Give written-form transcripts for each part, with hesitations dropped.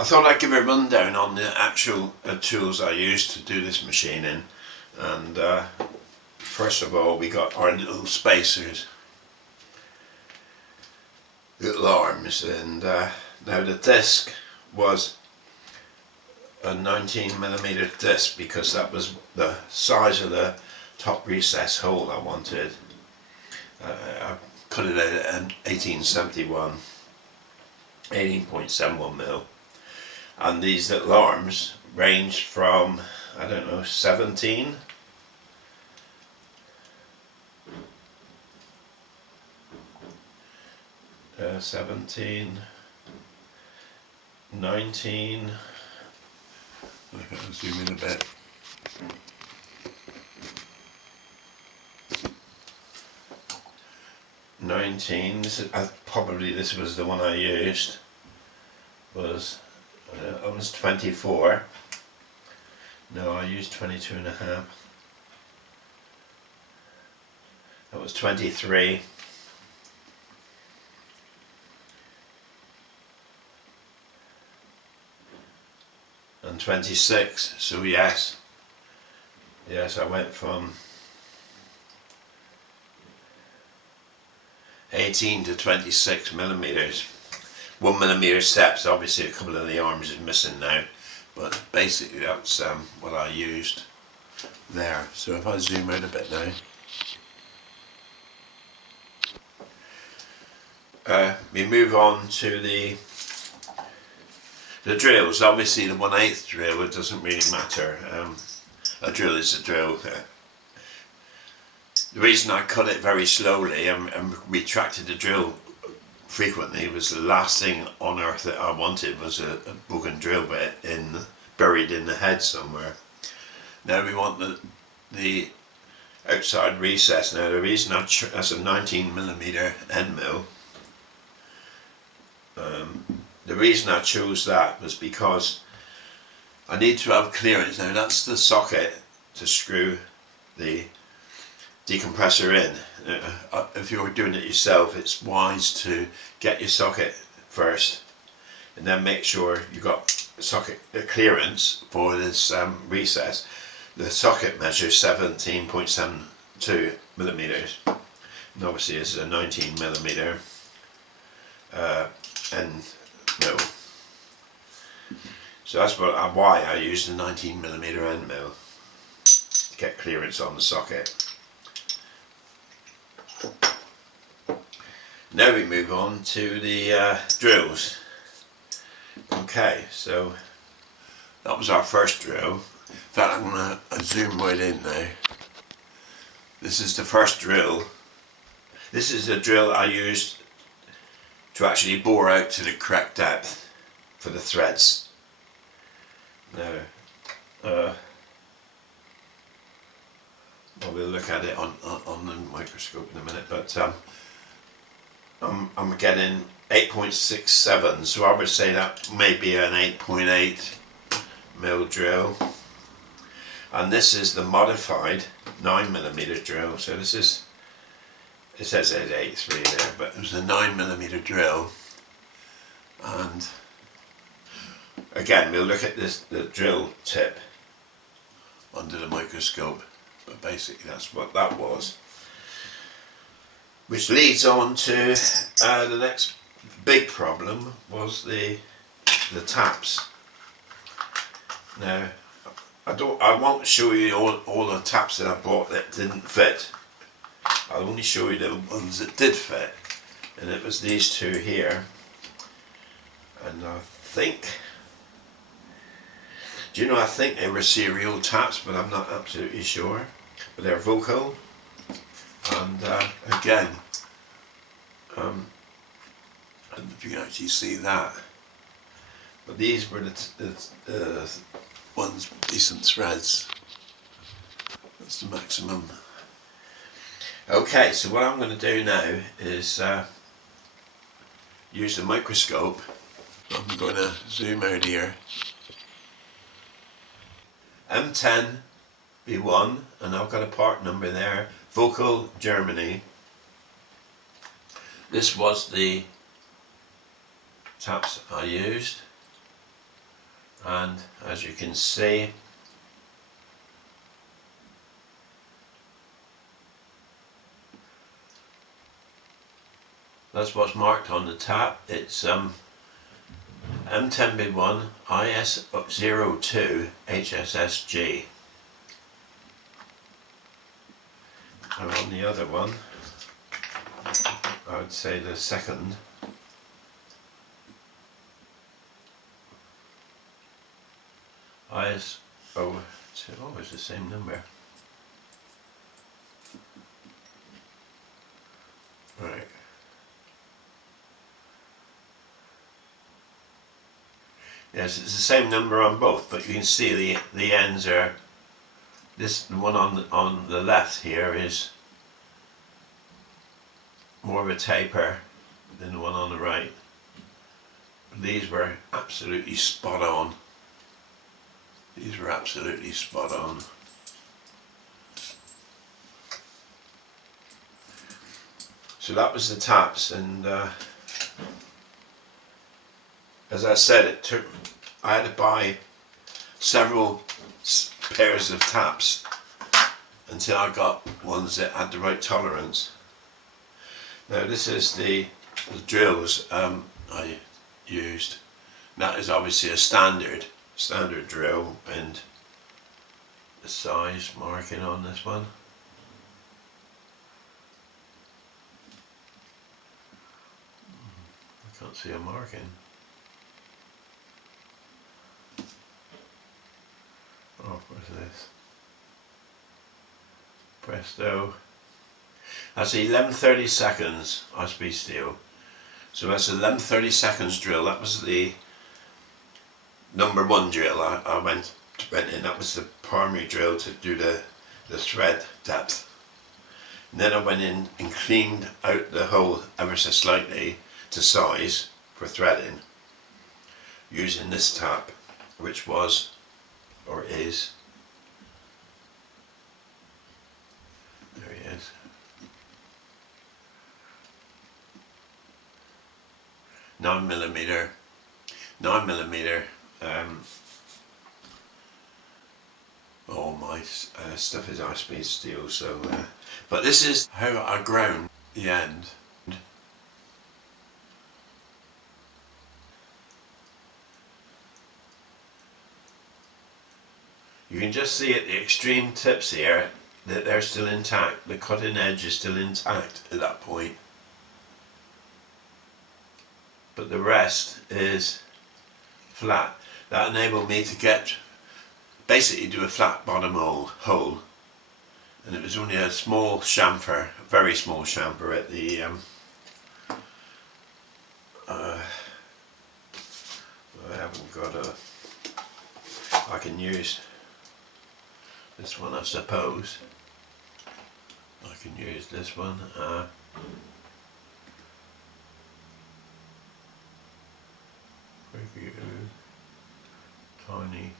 I thought I'd give a rundown on the actual tools I used to do this machining. And first of all, we got our little spacers, little arms, and now the disc was a 19mm disc because that was the size of the top recess hole I wanted. I cut it out at 1871, 18.71mm, and these little arms ranged from, I don't know, 17 19, I can zoom in a bit. Probably this was the one I used, was almost 24. No, I used 22.5. That was 23. And 26. So yes, I went from 18 to 26mm. 1mm steps. Obviously a couple of the arms is missing now, but basically that's what I used there. So if I zoom out a bit now, we move on to the drills. Obviously the 1/8 drill, it doesn't really matter. A drill is a drill. The reason I cut it very slowly and retracted the drill frequently was the last thing on earth that I wanted was a broken drill bit buried in the head somewhere. Now we want the outside recess. Now the reason that's a 19mm end mill. The reason I chose that was because I need to have clearance. Now that's the socket to screw the decompressor in. If you're doing it yourself, it's wise to get your socket first and then make sure you've got socket clearance for this recess. The socket measures 17.72mm, and obviously this is a 19mm end mill. So that's why I use the 19mm end mill, to get clearance on the socket. Now we move on to the drills. Okay, so that was our first drill. In fact, I'm going to zoom right in now. This is the first drill. This is the drill I used to actually bore out to the correct depth for the threads. Now, well, we'll look at it on the microscope in a minute, but I'm getting 8.67, so I would say that may be an 8.8mm drill. And this is the modified 9mm drill, so this is, it says 8.83 there, but it was a 9mm drill. And again, we'll look at the drill tip under the microscope, but basically that's what that was. Which leads on to the next big problem, was the taps. Now, I won't show you all the taps that I bought that didn't fit. I'll only show you the ones that did fit, and it was these two here. And I think, I think they were serial taps, but I'm not absolutely sure. But they're vocal, and again, I don't know if you can actually see that, but these were the ones with decent threads. That's the maximum. Okay, so what I'm going to do now is use the microscope. I'm going to zoom out here. M10B1, and I've got a part number there, Vocal Germany. This was the taps I used. and as you can see, that's what's marked on the tap. It's M10B1 IS02 HSSG. And on the other one, I would say the second, IS02, it's always the same number. Right. Yes, it's the same number on both, but you can see the ends are, this the one on the left here is more of a taper than the one on the right. These were absolutely spot on. These were absolutely spot on. So that was the taps, and as I said, I had to buy several pairs of taps until I got ones that had the right tolerance. Now this is the drills I used. That is obviously a standard drill, and the size marking on this one. I can't see a marking. Oh, what's this? Presto. That's 11/30 seconds high-speed steel. So that's 11/30 seconds drill. That was the number one drill I went in. That was the primary drill to do the thread depth. And then I went in and cleaned out the hole ever so slightly to size for threading using this tap, which was, or is, there he is, 9mm. All my stuff is high-speed steel, so but this is how I ground the end. You can just see at the extreme tips here that they're still intact. The cutting edge is still intact at that point, but the rest is flat. That enabled me to basically do a flat bottom hole, and it was only a small chamfer, a very small chamfer at the I haven't got a, I can use this one, I suppose. I can use this one. Tiny.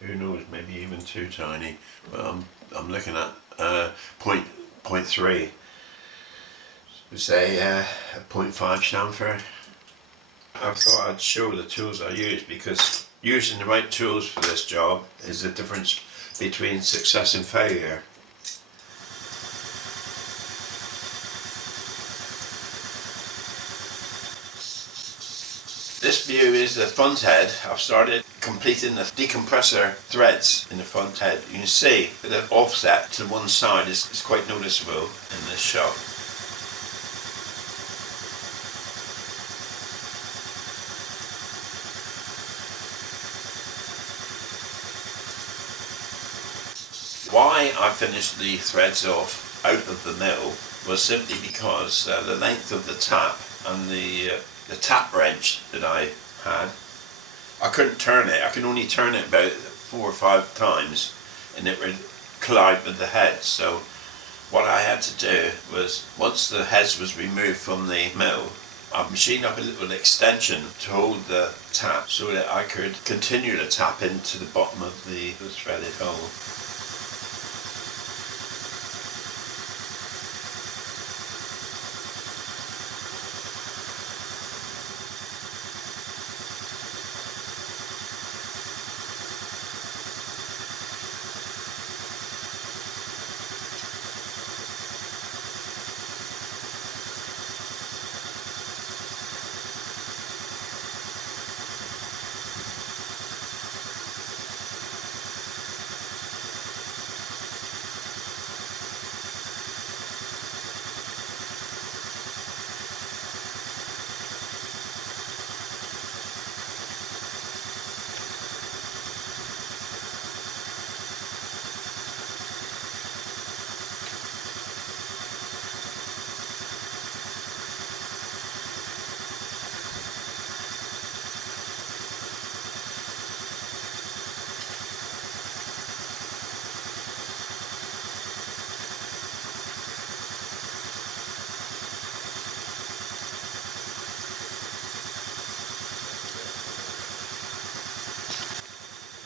Who knows? Maybe even too tiny. But I'm looking at 0.3. Say a 0.5 chamfer. I thought I'd show the tools I use, because using the right tools for this job is the difference between success and failure. This view is the front head. I've started completing the decompressor threads in the front head. You can see the offset to one side is quite noticeable in this shot. Why I finished the threads off out of the mill was simply because the length of the tap and the tap wrench that I had, I couldn't turn it. I could only turn it about 4 or 5 times and it would collide with the head. So what I had to do was, once the heads was removed from the mill, I machined up a little extension to hold the tap so that I could continue to tap into the bottom of the threaded hole.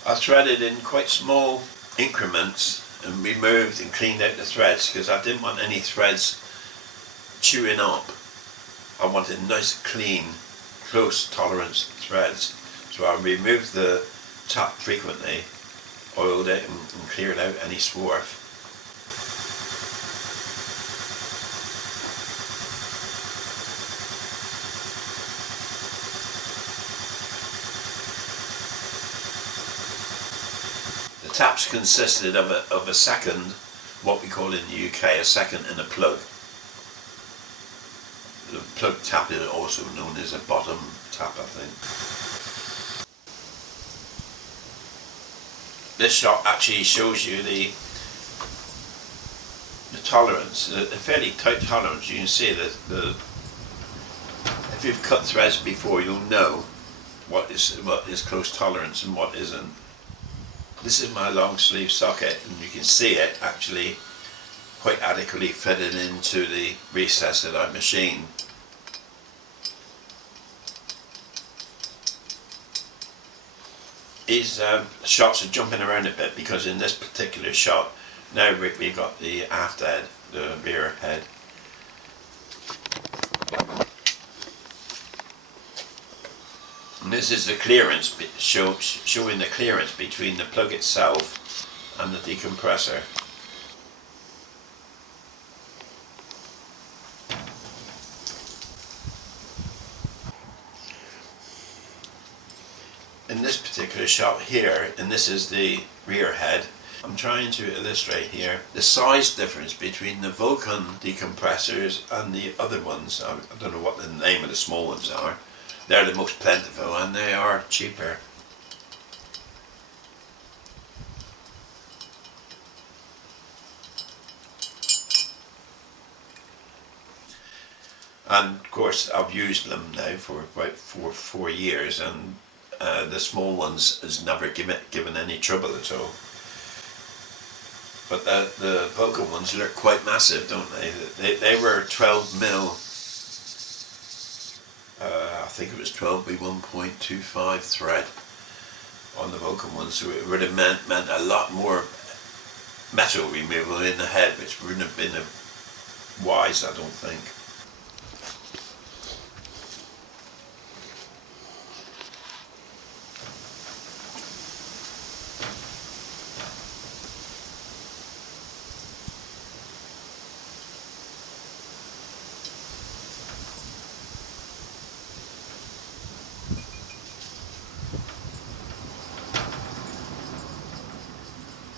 I threaded in quite small increments and removed and cleaned out the threads because I didn't want any threads chewing up. I wanted nice, clean, close tolerance threads. So I removed the top frequently, oiled it and cleared out any swarf. The taps consisted of a second, what we call in the UK a second and a plug. The plug tap is also known as a bottom tap, I think. This shot actually shows you the tolerance, a fairly tight tolerance. You can see that if you've cut threads before, you'll know what is close tolerance and what isn't. This is my long sleeve socket, and you can see it actually quite adequately fitted into the recess that I machined. These shots are jumping around a bit because in this particular shot, now we've got the aft head, the rear head. And this is the clearance, showing the clearance between the plug itself and the decompressor. In this particular shot here, and this is the rear head, I'm trying to illustrate here the size difference between the Vulcan decompressors and the other ones. I don't know what the name of the small ones are. They're the most plentiful and they are cheaper. And of course I've used them now for about four years, and the small ones has never given any trouble at all. But the Vulcan ones look quite massive, don't they? They were 12 mil. I think it was 12 by 1.25 thread on the Vulcan ones, so it would have meant a lot more metal removal in the head, which wouldn't have been wise, I don't think.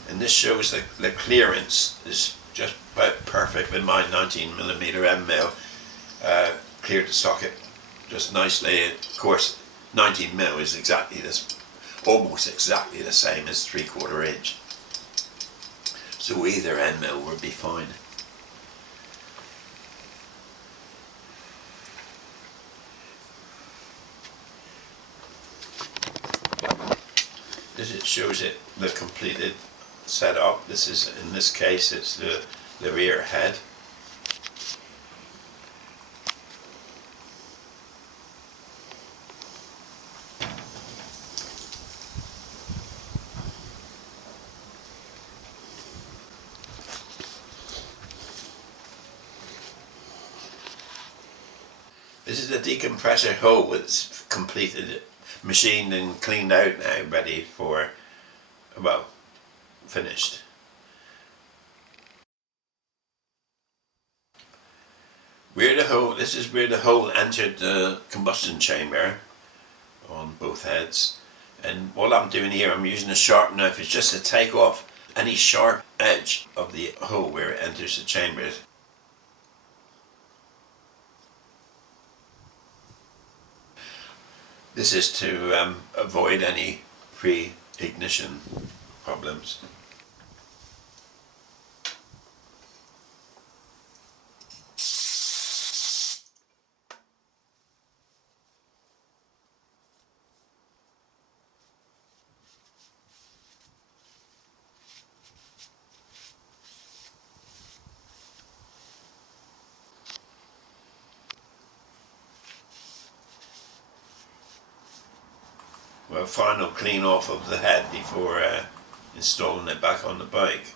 And this shows that the clearance is just about perfect with my 19mm end mill. Cleared the socket just nicely. Of course, 19mm is exactly this, almost exactly the same as 3/4 inch. So either end mill would be fine. This shows it the completed setup. This is, in this case, it's the rear head. This is the decompressor hole. It's completed, machined and cleaned out now, ready for, well, finished. This is where the hole entered the combustion chamber on both heads. And what I'm doing here, I'm using a sharp knife. It's just to take off any sharp edge of the hole where it enters the chamber. This is to avoid any pre-ignition problems. well, final clean off of the head before installing it back on the bike.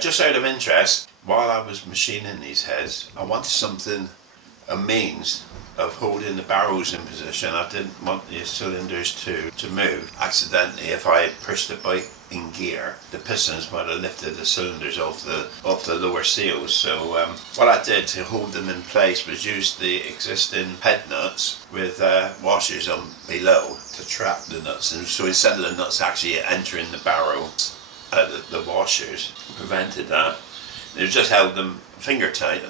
Just out of interest, while I was machining these heads, I wanted something, a means of holding the barrels in position. I didn't want the cylinders to move accidentally. If I pushed the bike in gear, the pistons might have lifted the cylinders off the lower seals. So what I did to hold them in place was use the existing head nuts with washers on below to trap the nuts, and so instead of the nuts actually entering the barrel, the washers prevented that. It just held them finger tight